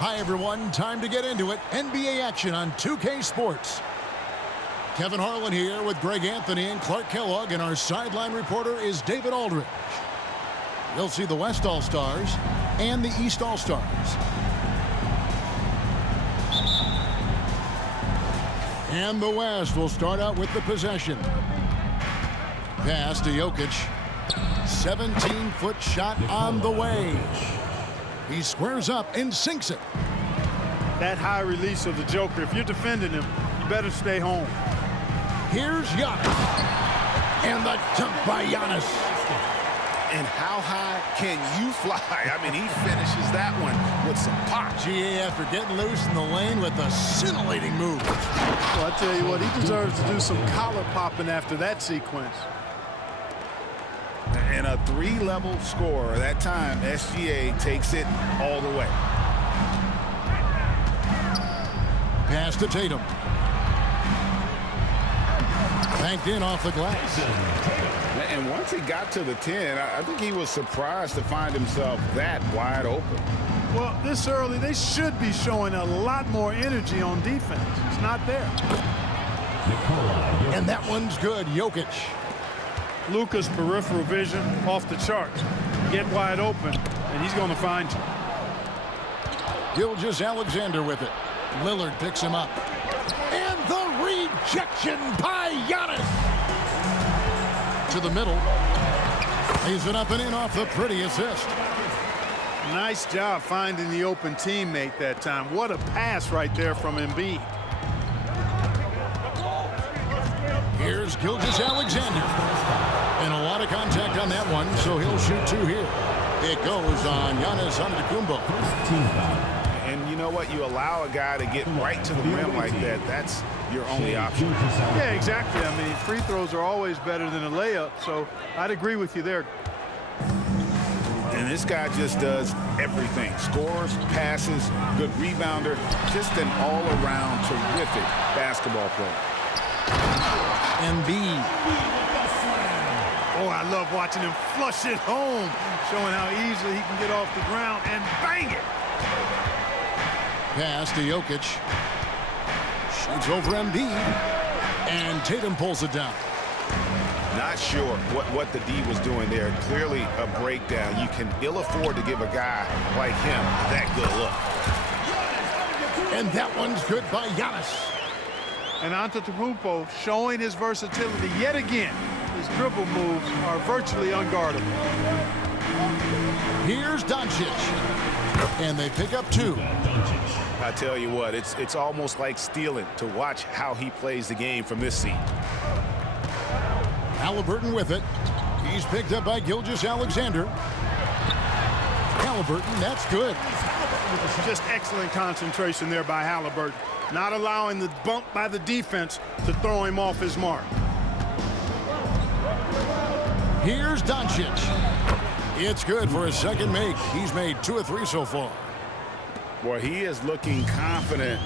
Hi, everyone. Time to get into it. NBA action on 2K Sports. Kevin Harlan here with Greg Anthony and Clark Kellogg, and our sideline reporter is David Aldridge. You'll see the West All-Stars and the East All-Stars. And the West will start out with the possession. Pass to Jokic. 17-foot shot on the way. He squares up and sinks it. That high release of the Joker, if you're defending him, you better stay home. Here's Giannis. And the dunk by Giannis. And how high can you fly? I mean, he finishes that one with some pop. GA after getting loose in the lane with a scintillating move. Well, I tell you what, he deserves to do some collar popping after that sequence. And a three-level scorer. That time, SGA takes it all the way. Pass to Tatum. Banked in off the glass. And once he got to the 10, I think he was surprised to find himself that wide open. Well, this early, they should be showing a lot more energy on defense. It's not there. And that one's good. Jokic. Luka's peripheral vision off the charts. Get wide open, and he's going to find you. Gilgeous-Alexander with it. Lillard picks him up. And the rejection by Giannis. To the middle. Lays it up and in off the pretty assist. Nice job finding the open teammate that time. What a pass right there from Embiid. Here's Gilgeous-Alexander. And a lot of contact on that one, so he'll shoot two here. It goes on Giannis Antetokounmpo. And you know what? You allow a guy to get right to the rim like that. That's your only option. Yeah, exactly. I mean, free throws are always better than a layup, so I'd agree with you there. And this guy just does everything. Scores, passes, good rebounder. Just an all-around terrific basketball player. Embiid. Oh, I love watching him flush it home, showing how easily he can get off the ground and bang it. Pass to Jokic. Shoots over Embiid. And Tatum pulls it down. Not sure what the D was doing there. Clearly a breakdown. You can ill afford to give a guy like him that good look. And that one's good by Giannis. And Antetokounmpo showing his versatility yet again. His dribble moves are virtually unguardable. Here's Doncic. And they pick up two. I tell you what, it's almost like stealing to watch how he plays the game from this seat. Halliburton with it. He's picked up by Gilgeous-Alexander. Halliburton, that's good. Just excellent concentration there by Halliburton. Not allowing the bump by the defense to throw him off his mark. Here's Doncic. It's good for his second make. He's made 2 of 3 so far. Boy, he is looking confident.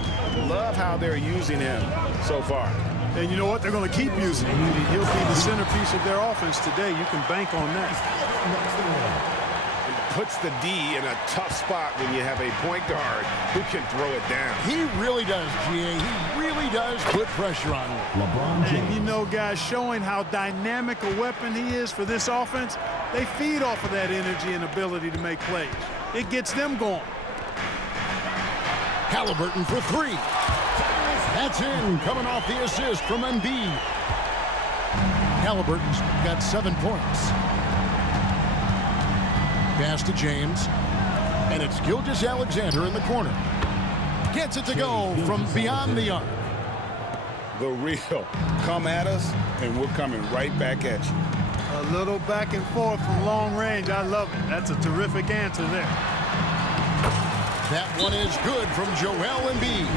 Love how they're using him so far. And you know what? They're going to keep using him. He'll be the centerpiece of their offense today. You can bank on that. Puts the D in a tough spot when you have a point guard who can throw it down. He really does, GA. He really does put pressure on him. And you know, guys, showing how dynamic a weapon he is for this offense, they feed off of that energy and ability to make plays. It gets them going. Halliburton for 3. That's in, coming off the assist from Embiid. Halliburton's got 7 points. Pass to James. And it's Gilgeous-Alexander in the corner. Gets it to go from beyond the arc. The real. Come at us, and we're coming right back at you. A little back and forth from long range. I love it. That's a terrific answer there. That one is good from Joel Embiid.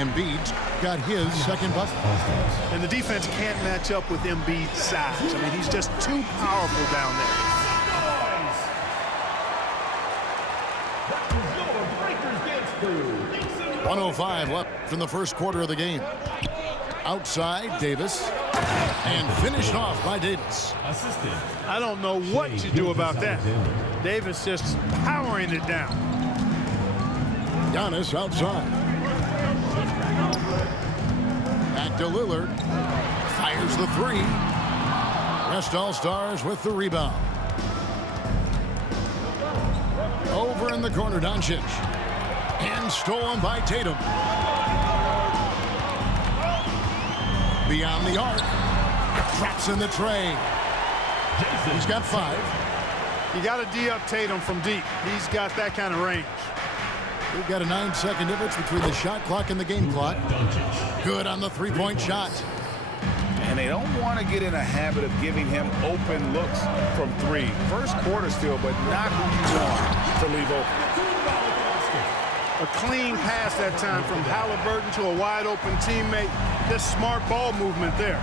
Embiid's got his second bucket. And the defense can't match up with Embiid's size. I mean, he's just too powerful down there. 1:05 left in the first quarter of the game. Outside, Davis. And finished off by Davis. I don't know what you do about that. Davis just powering it down. Giannis outside. Back to Lillard. Fires the three. West All-Stars with the rebound. Over in the corner, Doncic. And stolen by Tatum. Beyond the arc. Drops in the tray. He's got 5. You got to D up Tatum from deep. He's got that kind of range. We've got a 9-second difference between the shot clock and the game clock. Good on the three-point shot. And they don't want to get in a habit of giving him open looks from 3. First quarter still, but not who you want to leave open. A clean pass that time from Halliburton to a wide-open teammate. Just smart ball movement there.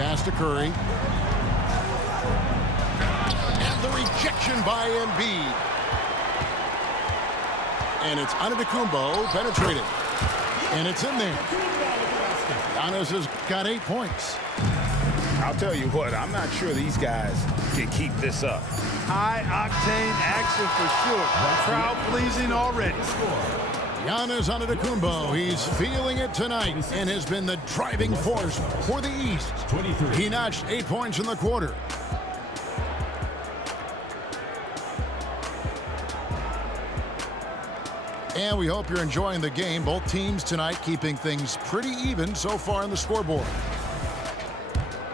Pass to Curry. And the rejection by Embiid. And it's Antetokounmpo penetrated. And it's in there. Giannis has got 8 points. I'll tell you what, I'm not sure these guys can keep this up. High-octane action for sure. Crowd-pleasing already. Giannis Antetokounmpo, he's feeling it tonight and has been the driving force for the East. He notched 8 points in the quarter. And we hope you're enjoying the game. Both teams tonight keeping things pretty even so far on the scoreboard.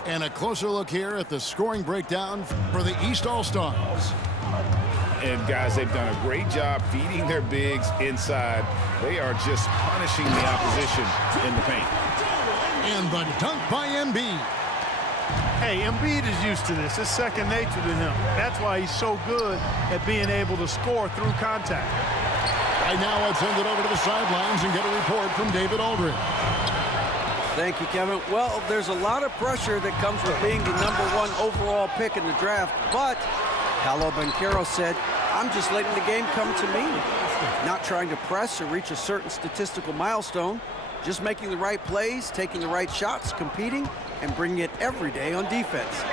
And a closer look here at the scoring breakdown for the East All-Stars. And guys, they've done a great job feeding their bigs inside. They are just punishing the opposition in the paint. And the dunk by Embiid. Hey, Embiid is used to this. It's second nature to him. That's why he's so good at being able to score through contact. Right now, let's send it over to the sidelines and get a report from David Aldridge. Thank you, Kevin. Well, there's a lot of pressure that comes with being the #1 overall pick in the draft, but Paolo Banchero said, I'm just letting the game come to me. Not trying to press or reach a certain statistical milestone, just making the right plays, taking the right shots, competing, and bringing it every day on defense.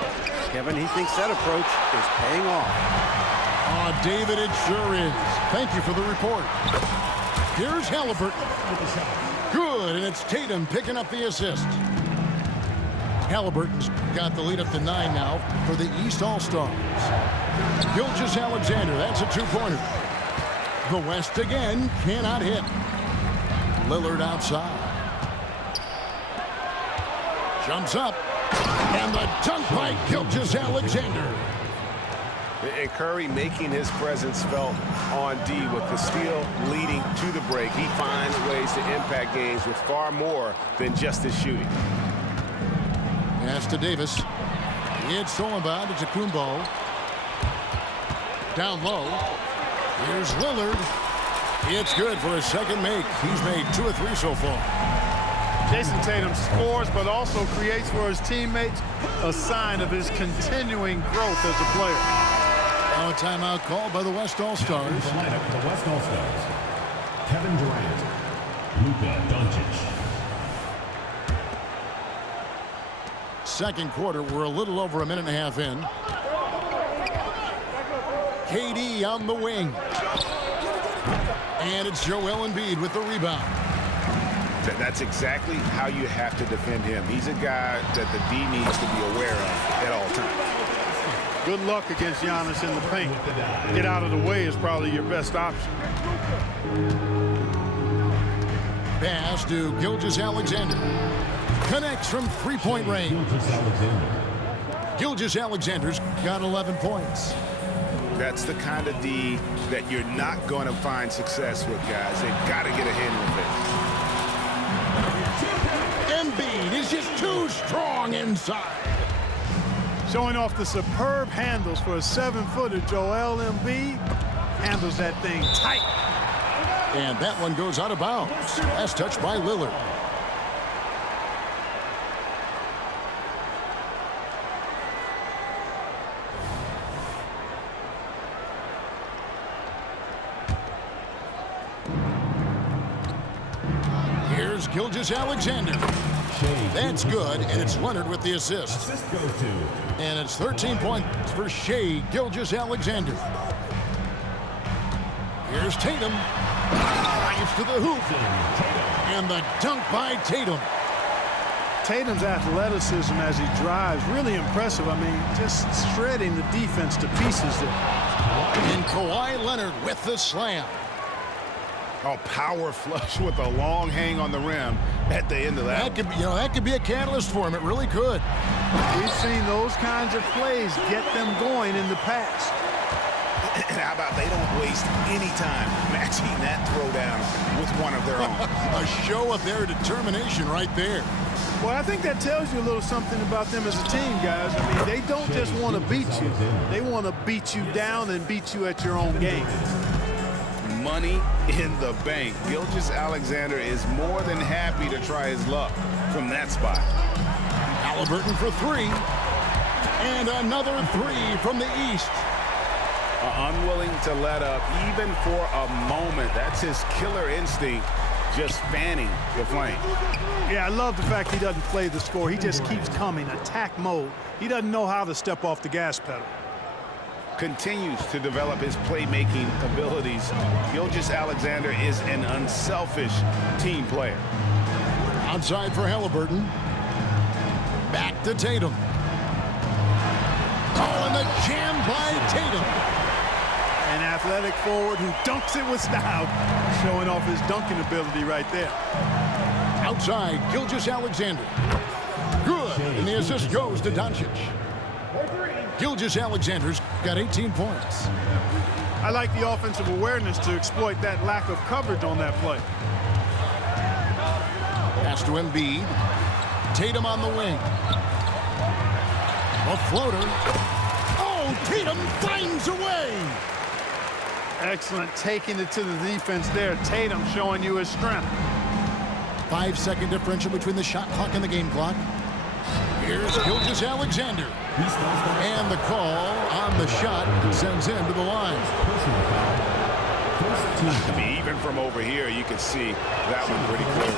Kevin, he thinks that approach is paying off. Oh, David, it sure is. Thank you for the report. Here's Halliburton. Good, and it's Tatum picking up the assist. Halliburton's got the lead up to 9 now for the East All-Stars. Gilgeous-Alexander, that's a 2-pointer. The West again cannot hit. Lillard outside. Jumps up. And the dunk by Gilgeous-Alexander. And Curry making his presence felt on D with the steal leading to the break. He finds ways to impact games with far more than just his shooting. Pass to Davis. It's stolen by Antetokounmpo. Down low. Here's Lillard. It's good for his second make. He's made 2 of 3 so far. Jason Tatum scores, but also creates for his teammates, a sign of his continuing growth as a player. Now a timeout called by the West All-Stars. The lineup for the West All-Stars. Kevin Durant, Luka Doncic. Second quarter, we're a little over a minute and a half in. KD on the wing. And it's Joel Embiid with the rebound. That's exactly how you have to defend him. He's a guy that the D needs to be aware of at all times. Good luck against Giannis in the paint. Get out of the way is probably your best option. Pass to Gilgeous-Alexander. Connects from three-point range. Gilgeous-Alexander's got 11 points. That's the kind of D that you're not going to find success with, guys. They've got to get ahead with it. Embiid is just too strong inside. Showing off the superb handles for a 7-footer, Joel Embiid handles that thing tight. And that one goes out of bounds. Last touch by Lillard. Here's Gilgeous-Alexander. That's good, and it's Leonard with the assist. And it's 13 points for Shai Gilgeous-Alexander. Here's Tatum. Drives to the hoop. And the dunk by Tatum. Tatum's athleticism as he drives, really impressive. I mean, just shredding the defense to pieces there. And Kawhi Leonard with the slam. Oh, power flush with a long hang on the rim at the end of that. That could be a catalyst for him. It really could. We've seen those kinds of plays get them going in the past. And how about they don't waste any time matching that throwdown with one of their own. A show of their determination right there. Well, I think that tells you a little something about them as a team, guys. I mean, they don't just want to beat you. They want to beat you down and beat you at your own game. Money in the bank. Gilgeous-Alexander is more than happy to try his luck from that spot. Halliburton for three. And another three from the East. Unwilling to let up even for a moment. That's his killer instinct, just fanning the flame. Yeah, I love the fact he doesn't play the score. He just keeps coming, attack mode. He doesn't know how to step off the gas pedal. Continues to develop his playmaking abilities. Gilgeous-Alexander is an unselfish team player. Outside for Halliburton. Back to Tatum. Oh, and the jam by Tatum. An athletic forward who dunks it with style, showing off his dunking ability right there. Outside, Gilgeous-Alexander. Good, and the assist goes to Doncic. Gilgeous-Alexander's got 18 points. I like the offensive awareness to exploit that lack of coverage on that play. Pass to Embiid. Tatum on the wing. A floater. Oh, Tatum finds a way. Excellent, taking it to the defense there. Tatum showing you his strength. 5-second differential between the shot clock and the game clock. Here's Gilgeous-Alexander. And the call on the shot sends him to the line. I mean, even from over here, you can see that one pretty clear.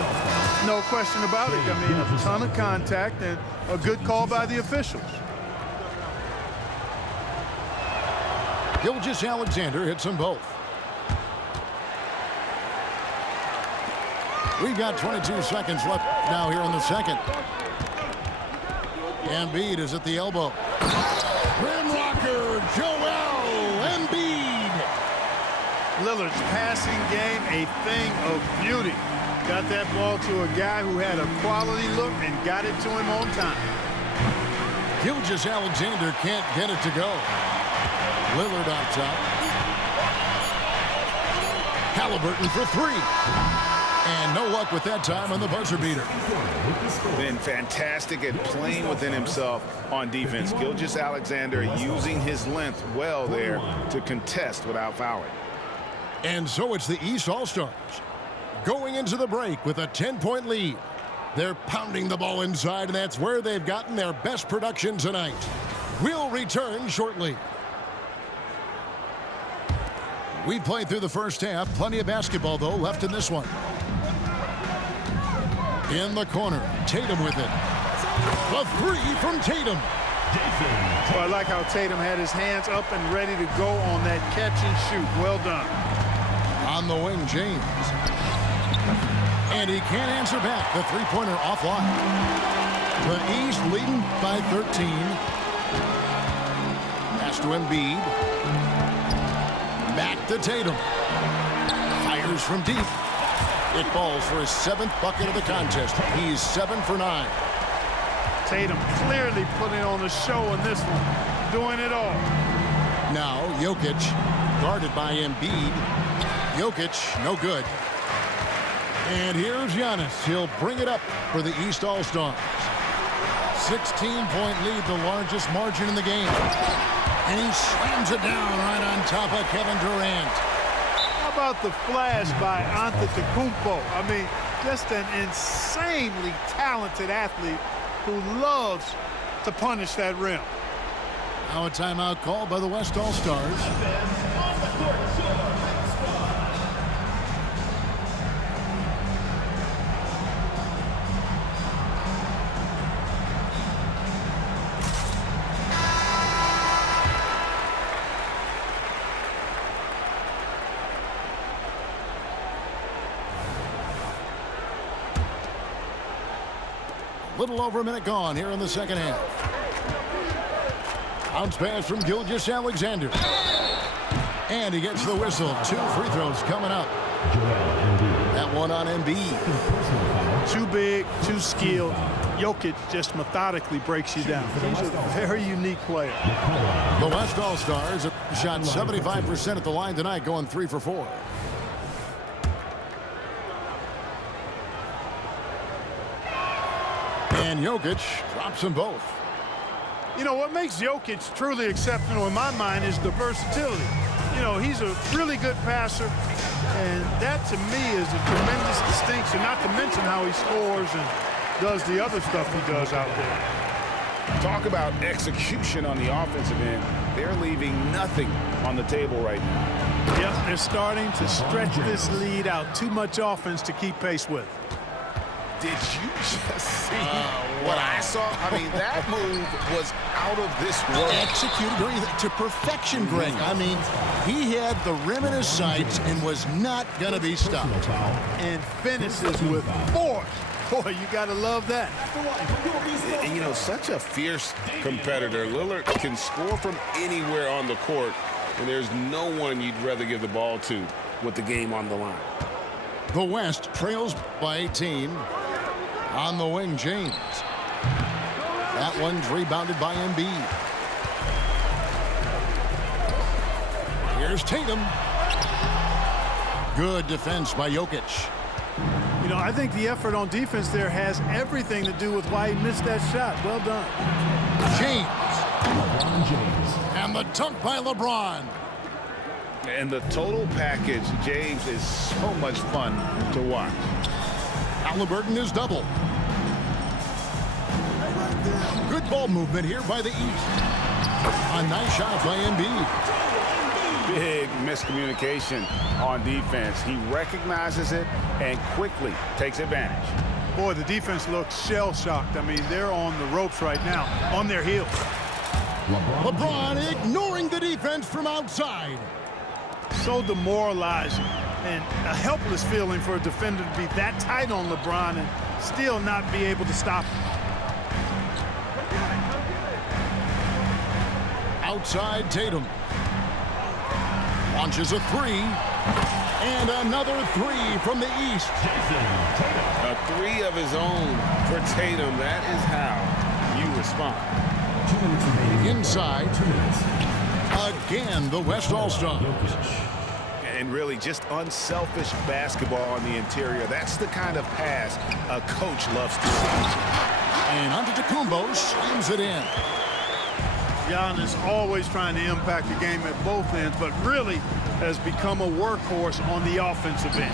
No question about it. I mean, a ton of contact and a good call by the officials. Gilgeous-Alexander hits them both. We've got 22 seconds left now here in the second. Embiid is at the elbow. Rim rocker, Joel Embiid. Lillard's passing game, a thing of beauty. Got that ball to a guy who had a quality look and got it to him on time. Gilgeous-Alexander can't get it to go. Lillard on top. Halliburton for three. And no luck with that time on the buzzer beater. Been fantastic at playing within himself on defense. Gilgeous-Alexander using his length well there to contest without fouling. And so it's the East All-Stars going into the break with a 10-point lead. They're pounding the ball inside, and that's where they've gotten their best production tonight. We'll return shortly. We played through the first half. Plenty of basketball, though, left in this one. In the corner, Tatum with it. A three from Tatum. Well, I like how Tatum had his hands up and ready to go on that catch and shoot. Well done. On the wing, James. And he can't answer back. The three-pointer offline. The East leading by 13. Pass to Embiid. Back to Tatum. Fires from deep. It falls for his 7th bucket of the contest. He's 7 for 9. Tatum clearly putting on a show in this one. Doing it all. Now, Jokic, guarded by Embiid. Jokic, no good. And here's Giannis. He'll bring it up for the East All-Stars. 16-point lead, the largest margin in the game. And he slams it down right on top of Kevin Durant. How about the flash by Antetokounmpo? I mean, just an insanely talented athlete who loves to punish that rim. Now a timeout called by the West All-Stars. Little over a minute gone here in the second half. Bounce pass from Gilgeous-Alexander. And he gets the whistle. 2 free throws coming up. That one on Embiid. Too big, too skilled. Jokic just methodically breaks you down. He's a very unique player. The West All-Stars have shot 75% at the line tonight, going 3 for 4. And Jokic drops them both. You know, what makes Jokic truly exceptional in my mind is the versatility. You know, he's a really good passer, and that to me is a tremendous distinction, not to mention how he scores and does the other stuff he does out there. Talk about execution on the offensive end. They're leaving nothing on the table right now. Yep, they're starting to stretch this lead out. Too much offense to keep pace with. Did you just see what I saw? I mean, that move was out of this world. Executed to perfection, Greg. I mean, he had the rim in his sights and was not going to be stopped. And finishes with force. Boy, you got to love that. And, you know, such a fierce competitor. Lillard can score from anywhere on the court, and there's no one you'd rather give the ball to with the game on the line. The West trails by 18. On the wing, James. That one's rebounded by Embiid. Here's Tatum. Good defense by Jokic. You know, I think the effort on defense there has everything to do with why he missed that shot. Well done. James. LeBron James. And the dunk by LeBron. And the total package, James, is so much fun to watch. Halliburton is double. Good ball movement here by the East. A nice shot by Embiid. Big miscommunication on defense. He recognizes it and quickly takes advantage. Boy, the defense looks shell-shocked. I mean, they're on the ropes right now, on their heels. LeBron ignoring the defense from outside. So demoralizing and a helpless feeling for a defender to be that tight on LeBron and still not be able to stop him. Outside Tatum. Launches a 3. And another 3 from the East. A 3 of his own for Tatum. That is how you respond. 2 minutes remaining. Inside. 2 minutes. Again, the West All-Stars. And really just unselfish basketball on the interior. That's the kind of pass a coach loves to see. And Antetokounmpo slams it in. Giannis always trying to impact the game at both ends, but really has become a workhorse on the offensive end.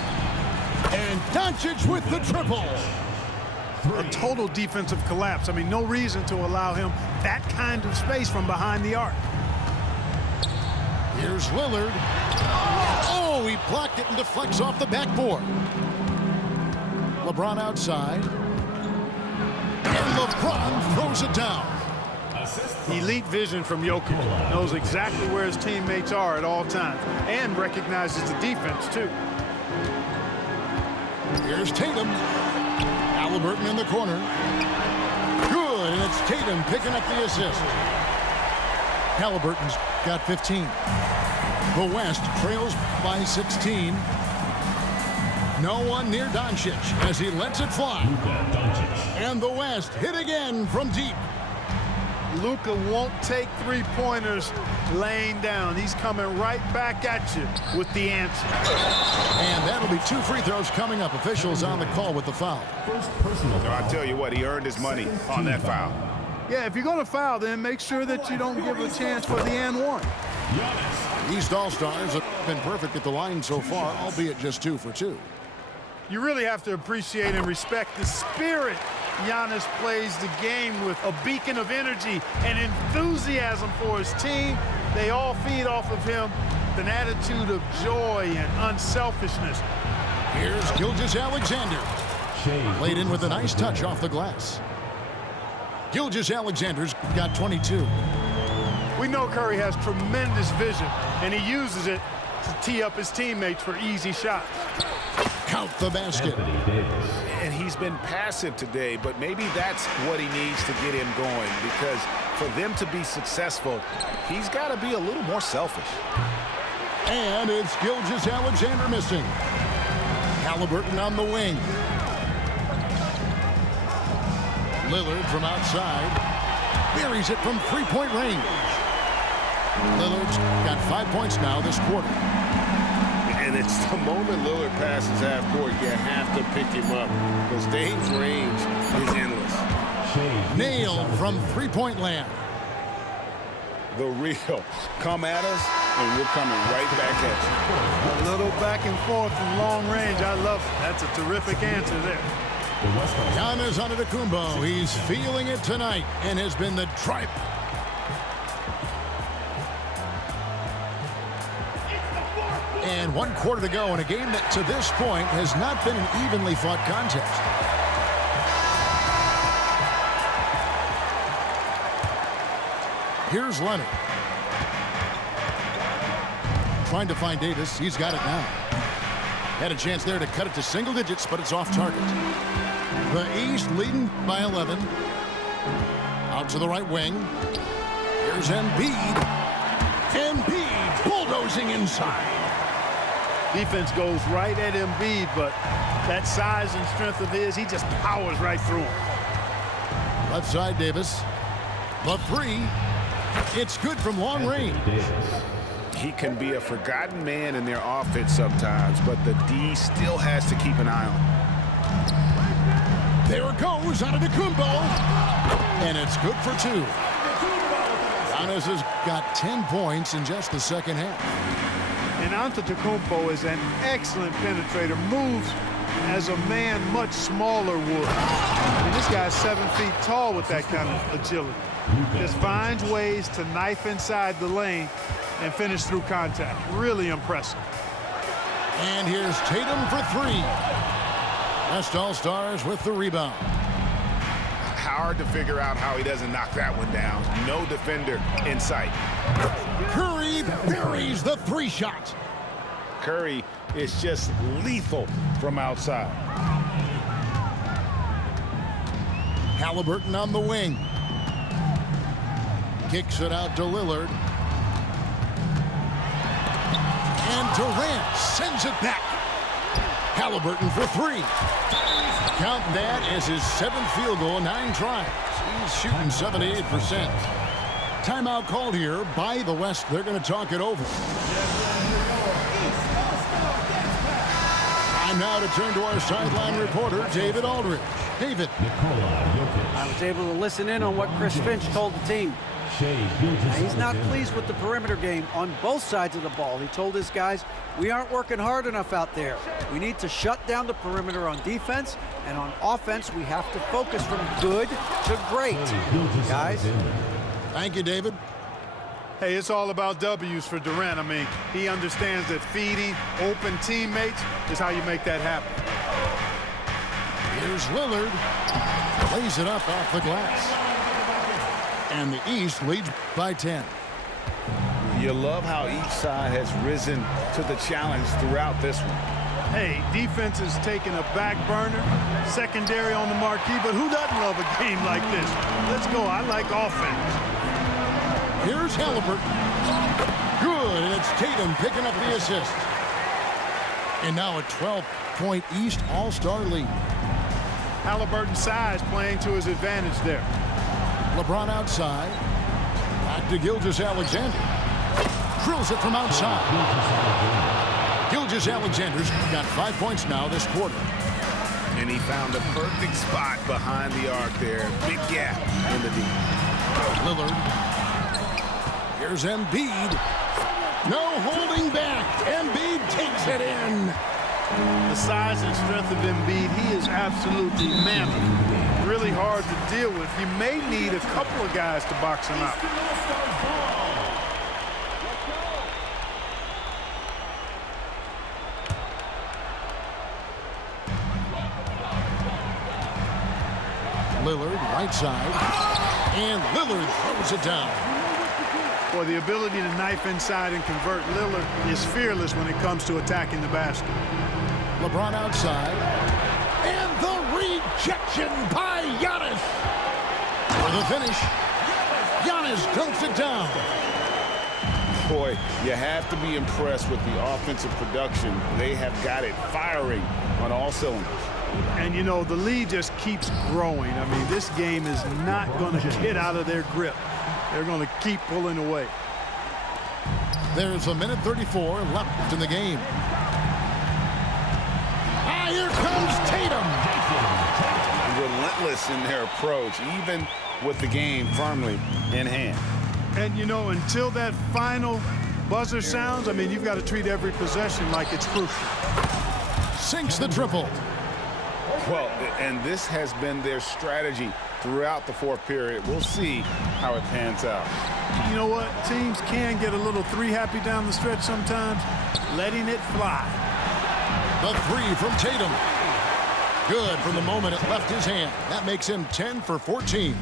And Doncic with the triple. A total defensive collapse. I mean, no reason to allow him that kind of space from behind the arc. Here's Lillard. Oh, he blocked it and deflects off the backboard. LeBron outside. And LeBron throws it down. Elite vision from Jokic. Knows exactly where his teammates are at all times and recognizes the defense, too. Here's Tatum. Halliburton in the corner. Good, and it's Tatum picking up the assist. Halliburton's got 15. The West trails by 16. No one near Doncic as he lets it fly. And the West hit again from deep. Luka won't take three-pointers laying down. He's coming right back at you with the answer. And that'll be 2 free throws coming up. Officials on the call with the foul. First personal foul. I tell you what, he earned his money on that foul. Yeah, if you're going to foul, then make sure that you don't give a chance for the and one. East All-Stars have been perfect at the line so far, albeit just 2 for 2. You really have to appreciate and respect the spirit Giannis plays the game with, a beacon of energy and enthusiasm for his team. They all feed off of him with an attitude of joy and unselfishness. Here's Gilgeous-Alexander. Laid in with a nice touch off the glass. Gilgeous-Alexander's got 22. We know Curry has tremendous vision, and he uses it to tee up his teammates for easy shots. count the basket. Anthony Davis. And he's been passive today, but maybe that's what he needs to get him going, because for them to be successful, he's got to be a little more selfish. And it's Gilgeous-Alexander missing. Halliburton on the wing. Lillard from outside. Buries it from three-point range. Lillard's got 5 points now this quarter. And it's the moment Lillard passes half court, you have to pick him up, because Dame's range is endless. Nailed from three-point land. The real. Come at us, and we're coming right back at A little back and forth from long range. I love it. That's a terrific answer there. Giannis Antetokounmpo, he's feeling it tonight and has been the driver. And 1 quarter to go in a game that to this point has not been an evenly fought contest. Here's Leonard. Trying to find Davis. He's got it now. Had a chance there to cut it to single digits, but it's off target. The East leading by 11. Out to the right wing. Here's Embiid. Embiid bulldozing inside. Defense goes right at Embiid, but that size and strength of his, he just powers right through him. Left side, Davis. The three. It's good from long range. He can be a forgotten man in their offense sometimes, but the D still has to keep an eye on him. There it goes, Antetokounmpo. And it's good for 2. Giannis has got 10 points in just the second half. And Antetokounmpo is an excellent penetrator. Moves as a man much smaller would. I mean, this guy's 7 feet tall with that kind of agility. Just finds ways to knife inside the lane and finish through contact. Really impressive. And here's Tatum for 3. West All-Stars with the rebound. Hard to figure out how he doesn't knock that one down. No defender in sight. Curry buries the 3 shot. Curry is just lethal from outside. Halliburton on the wing. Kicks it out to Lillard. And Durant sends it back. Halliburton for 3. Count that as his 7th field goal, 9 tries. He's shooting 78%. Timeout called here by the West. They're going to talk it over. Time now to turn to our sideline reporter, David Aldridge. David. I was able to listen in on what Chris Finch told the team. He's not pleased with the perimeter game on both sides of the ball. He told his guys, we aren't working hard enough out there. We need to shut down the perimeter on defense, and on offense, we have to focus from good to great. Guys. Thank you, David. Hey, it's all about W's for Durant. I mean, he understands that feeding open teammates is how you make that happen. Here's Lillard. Lays it up off the glass. And the East leads by 10. You love how each side has risen to the challenge throughout this one. Hey, defense is taking a back burner, secondary on the marquee, but who doesn't love a game like this? Let's go. I like offense. Here's Halliburton. Good, and it's Tatum picking up the assist. And now a 12-point East All-Star lead. Halliburton's size playing to his advantage there. LeBron outside. Back to Gilgeous-Alexander. Drills it from outside. Gilgeous-Alexander's got 5 points now this quarter. And he found a perfect spot behind the arc there. Big gap in the D. Lillard. Here's Embiid. No holding back. Embiid takes it in. The size and strength of Embiid, he is absolutely mammoth. Really hard to deal with. You may need a couple of guys to box him out. Lillard, right side. And Lillard throws it down. Boy, the ability to knife inside and convert. Lillard is fearless when it comes to attacking the basket. LeBron outside. And the rejection by Giannis. For the finish, Giannis dunks it down. Boy, you have to be impressed with the offensive production. They have got it firing on all cylinders. And, you know, the lead just keeps growing. I mean, this game is not going to get out of their grip. They're going to keep pulling away. There's a minute 34 left in the game. Ah, here comes Tatum. Relentless in their approach, even with the game firmly in hand. And, you know, until that final buzzer sounds, I mean, you've got to treat every possession like it's crucial. Sinks the triple. Well, and this has been their strategy throughout the fourth period. We'll see how it pans out. You know what? Teams can get a little three-happy down the stretch sometimes, letting it fly. The three from Tatum. Good from the moment it left his hand. That makes him 10 for 14.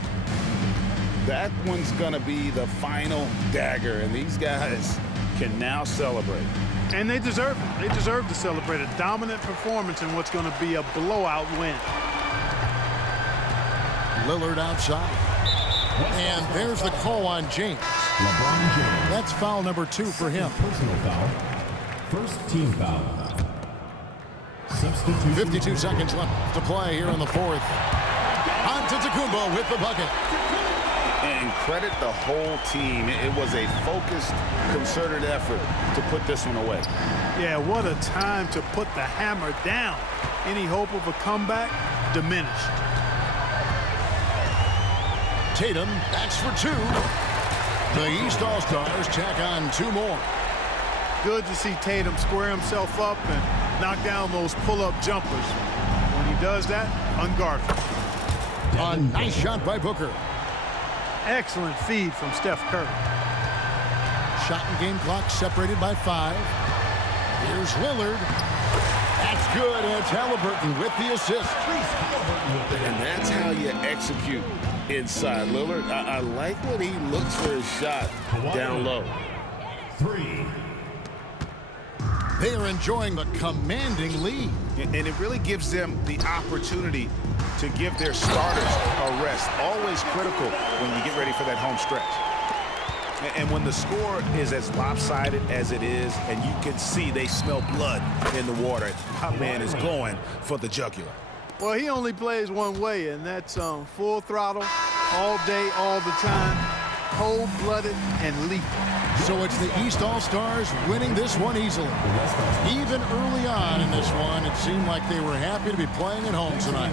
That one's going to be the final dagger, and these guys can now celebrate. And they deserve it. They deserve to celebrate a dominant performance in what's going to be a blowout win. Lillard outside. And there's the call on James. LeBron James. That's foul number 2 for him. Personal foul. First team foul. Substitution. 52 seconds left to play here in the fourth. Antetokounmpo with the bucket. And credit the whole team. It was a focused, concerted effort to put this one away. Yeah, what a time to put the hammer down. Any hope of a comeback diminished. Tatum backs for 2. The East All-Stars tack on 2 more. Good to see Tatum square himself up and knock down those pull-up jumpers. When he does that, unguarded. A nice shot by Booker. Excellent feed from Steph Curry. Shot and game clock separated by 5. Here's Lillard. That's good. And it's Halliburton with the assist. And that's how you execute inside. Lillard, I like when he looks for his shot down low. 3. They are enjoying the commanding lead. And it really gives them the opportunity to give their starters a rest. Always critical when you get ready for that home stretch. And when the score is as lopsided as it is, and you can see they smell blood in the water, my man is going for the jugular. Well, he only plays one way, and that's full throttle, all day, all the time, cold-blooded and lethal. So it's the East All-Stars winning this one easily. Even early on in this one, it seemed like they were happy to be playing at home tonight.